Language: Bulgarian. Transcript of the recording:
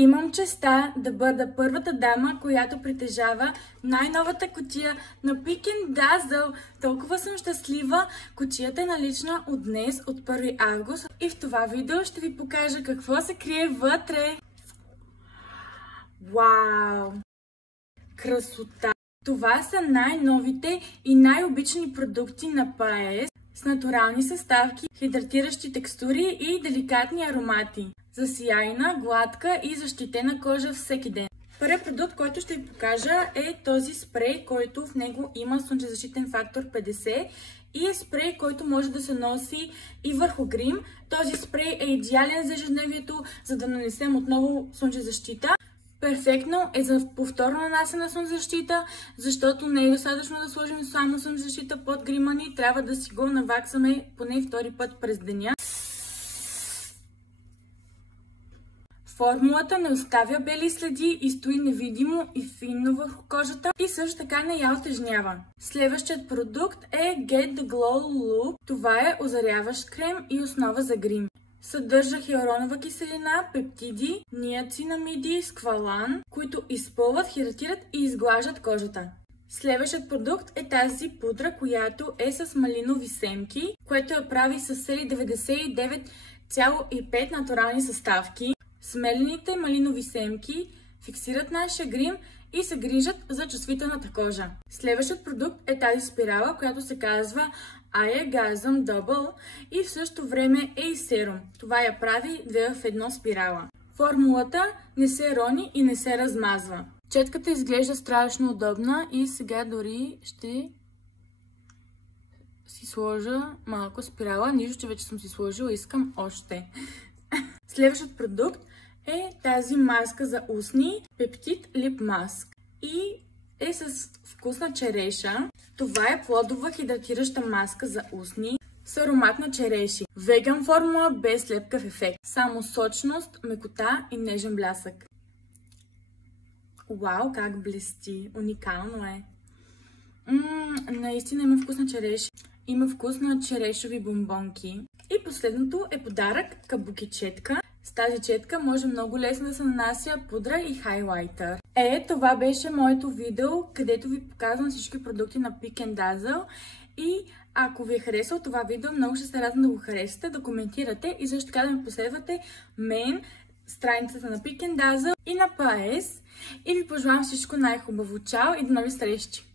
Имам честа да бъда първата дама, която притежава най-новата кутия на Peek & Dazzle. Толкова съм щастлива. Кутията е налична от днес, от 1 август. И в това видео ще ви покажа какво се крие вътре. Вау! Красота! Това са най-новите и най-обичани продукти на ПАЕС с натурални съставки, хидратиращи текстури и деликатни аромати за сияйна, гладка и защитена кожа всеки ден. Първият продукт, който ще ви покажа, е този спрей, който в него има слънчезащитен фактор 50 и е спрей, който може да се носи и върху грим. Този спрей е идеален за ежедневието, за да нанесем отново слънчезащита. Перфектно е за повторно нанасяне на слънцезащита, защото не е достатъчно да сложим само слънцезащита под грима ни, трябва да си го наваксаме поне втори път през деня. Формулата не оставя бели следи и стои невидимо и финно върху кожата и също така не я отежнява. Следващият продукт е Get the Glow Look. Това е озаряващ крем и основа за грим. Съдържа хиалуронова киселина, пептиди, ниацинамиди, сквалан, които изпълват, хидратират и изглаждат кожата. Следващият продукт е тази пудра, която е с малинови семки, което я прави с цели 99,5 натурални съставки. Смелените малинови семки фиксират нашия грим и се грижат за чувствителната кожа. Следващият продукт е тази спирала, която се казва Eye-Gasm Double и в същото време е и серум. Това я прави 2 в 1 спирала. Формулата не се рони и не се размазва. Четката изглежда страшно удобна и сега дори ще си сложа малко спирала. Нищо, че вече съм си сложила, искам още. Следващият продукт е тази маска за устни Peptide Lip Mask и е с вкус на череша. Това е плодова хидратираща маска за устни с аромат на череши. Веган формула без лепкав ефект. Само сочност, мекота и нежен блясък. Вау, как блести! Уникално е! Наистина има вкус на череши. Има вкус на черешови бомбонки. И последното е подарък кабуки четка. С тази четка може много лесно да се нанася пудра и хайлайтър. Това беше моето видео, където ви показвам всички продукти на Peek & Dazzle. И ако ви е харесало това видео, много ще се радвам да го харесате, да коментирате и също така да ме последвате мен, страницата на Peek & Dazzle и на ПАЕС. И ви пожелавам всичко най-хубаво. Чао и до нови срещи!